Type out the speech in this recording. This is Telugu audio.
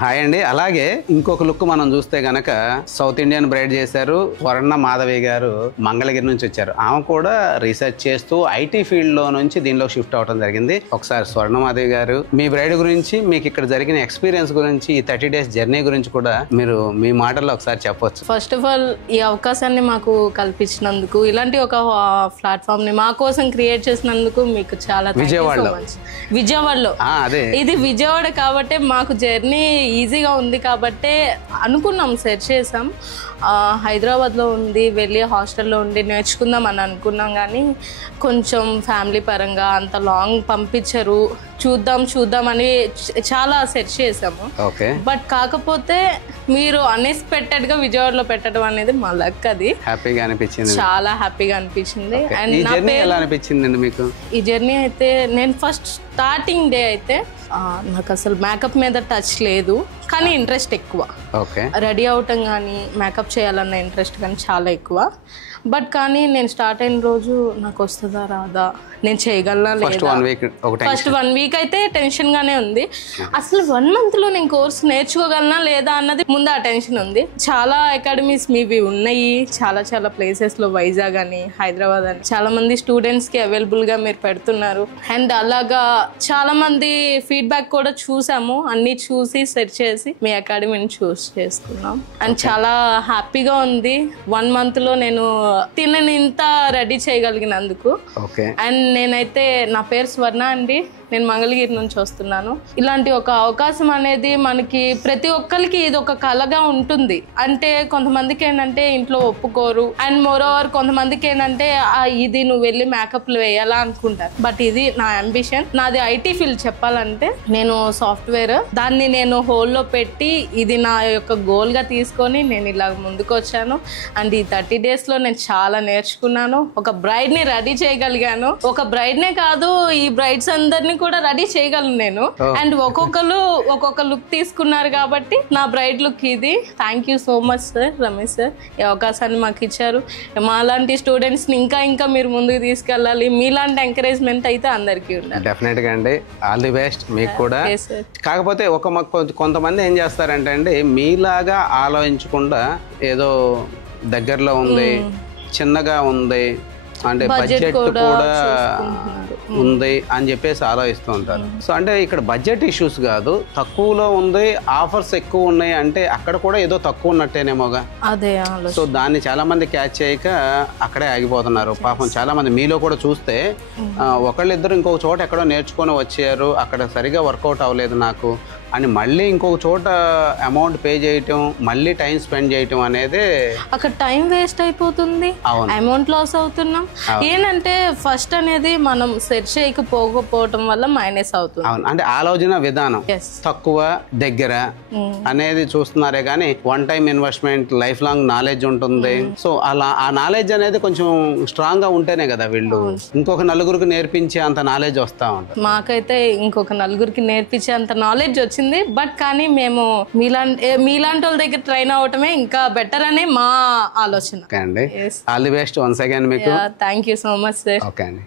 హాయ్ అండి. అలాగే ఇంకొక లుక్ మనం చూస్తే గనక సౌత్ ఇండియన్ బ్రైడ్ చేశారు. స్వర్ణ మాధవి గారు మంగళగిరి నుంచి వచ్చారు. ఆమె కూడా రీసెర్చ్ చేస్తూ ఐటీ ఫీల్డ్ లో నుంచి దీనిలో షిఫ్ట్ అవడం జరిగింది. ఒకసారి స్వర్ణ మాధవి గారు మీ బ్రైడ్ గురించి, మీకు ఇక్కడ జరిగిన ఎక్స్పీరియన్స్ గురించి, ఈ 30 days జర్నీ గురించి కూడా మీరు మీ మాటల్లో ఒకసారి చెప్పొచ్చు. ఫస్ట్ ఆఫ్ ఆల్ ఈ అవకాశాన్ని మాకు కల్పించినందుకు, ఇలాంటి ఒక ప్లాట్ఫామ్ ని మా కోసం క్రియేట్ చేసినందుకు మీకు చాలా విజయవాడలో ఇది విజయవాడ కాబట్టి మాకు జర్నీ ఈజీగా ఉంది కాబట్టి అనుకున్నాం, సెర్చ్ చేసాం. హైదరాబాద్లో ఉంది, వెళ్ళి హాస్టల్లో ఉండి నేర్చుకుందాం అని అనుకున్నాం. కానీ కొంచెం ఫ్యామిలీ పరంగా అంత లాంగ్ పంపించరు, చూద్దాం అని చాలా సెర్చ్ చేసాము. బట్ కాకపోతే మీరు అన్ఎక్స్పెక్టెడ్ గా విజయవాడలో పెట్టడం అనేది మా లక్. అది హ్యాపీగా అనిపించింది, చాలా హ్యాపీగా అనిపించింది. అండ్ ఈ జర్నీ అయితే నేను ఫస్ట్ స్టార్టింగ్ డే అయితే నాకు అసలు మేకప్ మీద టచ్ లేదు, కానీ ఇంట్రెస్ట్ ఎక్కువ. రెడీ అవటం కానీ మేకప్ చేయాలన్న ఇంట్రెస్ట్ కానీ చాలా ఎక్కువ. బట్ కానీ నేను స్టార్ట్ అయిన రోజు నాకు వస్తుందా రాదా, నేను చేయగలనా లేదా, ఫస్ట్ 1 week అయితే టెన్షన్ గానే ఉంది. అసలు 1 month లో నేను కోర్స్ నేర్చుకోగలనా లేదా అన్నది ముందు ఆ టెన్షన్ ఉంది. చాలా అకాడమీస్ మీవి ఉన్నాయి, చాలా ప్లేసెస్ లో, వైజాగ్ అని, హైదరాబాద్ అని చాలా మంది స్టూడెంట్స్ కి అవైలబుల్ గా మీరు పెడుతున్నారు. అండ్ అలాగా చాలా మంది ఫీడ్బ్యాక్ కూడా చూసాము. అన్ని చూసి సెర్చ్ చేసి మీ అకాడమీని చూస్ చేసుకున్నాం. అండ్ చాలా హ్యాపీగా ఉంది. 1 month లో నేను తినని ఇంత రెడీ చేయగలిగినందుకు. అండ్ నేనైతే, నా పేరు స్వర్ణ అండి, నేను మంగళగిరి నుంచి వస్తున్నాను. ఇలాంటి ఒక అవకాశం అనేది మనకి ప్రతి ఒక్కరికి ఇది ఒక కళగా ఉంటుంది. అంటే కొంతమందికి ఏంటంటే ఇంట్లో ఒప్పుకోరు. అండ్ మోరోవర్ కొంతమందికి ఏంటంటే ఇది నువ్వు వెళ్ళి మేకప్లు వేయాలా అనుకుంటారు. బట్ ఇది నా అంబిషన్. నాది ఐటీ ఫీల్డ్. చెప్పాలంటే నేను సాఫ్ట్వేర్, దాన్ని నేను హోల్లో పెట్టి ఇది నా యొక్క గోల్ గా తీసుకొని నేను ఇలా ముందుకు వచ్చాను. అండ్ ఈ 30 days లో నేను చాలా నేర్చుకున్నాను. ఒక బ్రైడ్ ని రెడీ చేయగలిగాను. ఒక బ్రైడ్ నే కాదు, ఈ బ్రైడ్స్ అందరినీ కూడా రెడీ చేయగలను నేను. అండ్ ఒక్కొక్కరు ఒక్కొక్క లుక్ తీసుకున్నారు కాబట్టి నా బ్రైడ్ లుక్ ఇది. Thank you so much sir, Ramesh sir, ఈ అవకాశాన్ని మాకు ఇచ్చారు. మాలాంటి స్టూడెంట్స్ ని ఇంకా మీరు ముందుకు తీసుకెళ్ళాలి. మీలాంటి ఎంకరేజ్మెంట్ అయితే అందరికీ ఉండాలి. డెఫినెట్ గా అండి, ఆల్ ది బెస్ట్ మీకు కూడా. కాకపోతే కొంతమంది ఏం చేస్తారంటే అండి, మీలాగా ఆలోచించకుండా ఏదో దగ్గరలో ఉంది, చిన్నగా ఉంది, అంటే బడ్జెట్ కూడా ఉంది అని చెప్పేసి ఆలోచిస్తూ ఉంటారు. సో అంటే ఇక్కడ బడ్జెట్ ఇష్యూస్ కాదు, తక్కువలో ఉంది, ఆఫర్స్ ఎక్కువ ఉన్నాయి అంటే అక్కడ కూడా ఏదో తక్కువ ఉన్నట్టేనేమోగా. సో దాన్ని చాలా మంది క్యాచ్ చేయక అక్కడే ఆగిపోతున్నారు. పాపం చాలా మంది మీలో కూడా చూస్తే ఒకళ్ళిద్దరు ఇంకొక చోట ఎక్కడో నేర్చుకొని వచ్చారు, అక్కడ సరిగా వర్కౌట్ అవ్వలేదు నాకు అని మళ్ళీ ఇంకొక చోట అమౌంట్ పే చేయటం, మళ్ళీ టైం స్పెండ్ చేయటం అనేది అక్కడ టైం వేస్ట్ అయిపోతుంది, అమౌంట్ లాస్ అవుతున్నాం. ఏంటంటే ఫస్ట్ అనేది మనం సెర్చ్ చేయకపోవడం వల్ల మైనస్ అవుతుంది. అంటే ఆలోచన విధానం తక్కువ, దగ్గర అనేది చూస్తున్నారే కానీ one time investment, life long knowledge ఉంటుంది. సో అలా ఆ నాలెడ్జ్ అనేది కొంచెం స్ట్రాంగ్ గా ఉంటేనే కదా వీళ్ళు ఇంకొక నలుగురికి నేర్పించే అంత నాలెడ్జ్ వస్తా ఉంటుంది. మాకైతే ఇంకొక నలుగురికి నేర్పించే అంత నాలెడ్జ్ వచ్చింది. బట్ కానీ మేము మీలాంటి వాళ్ళ దగ్గర ట్రైన్ అవటమే ఇంకా బెటర్ అని మా ఆలోచన. All the best once again మీకు. Thank you so much sir. Okay అండి.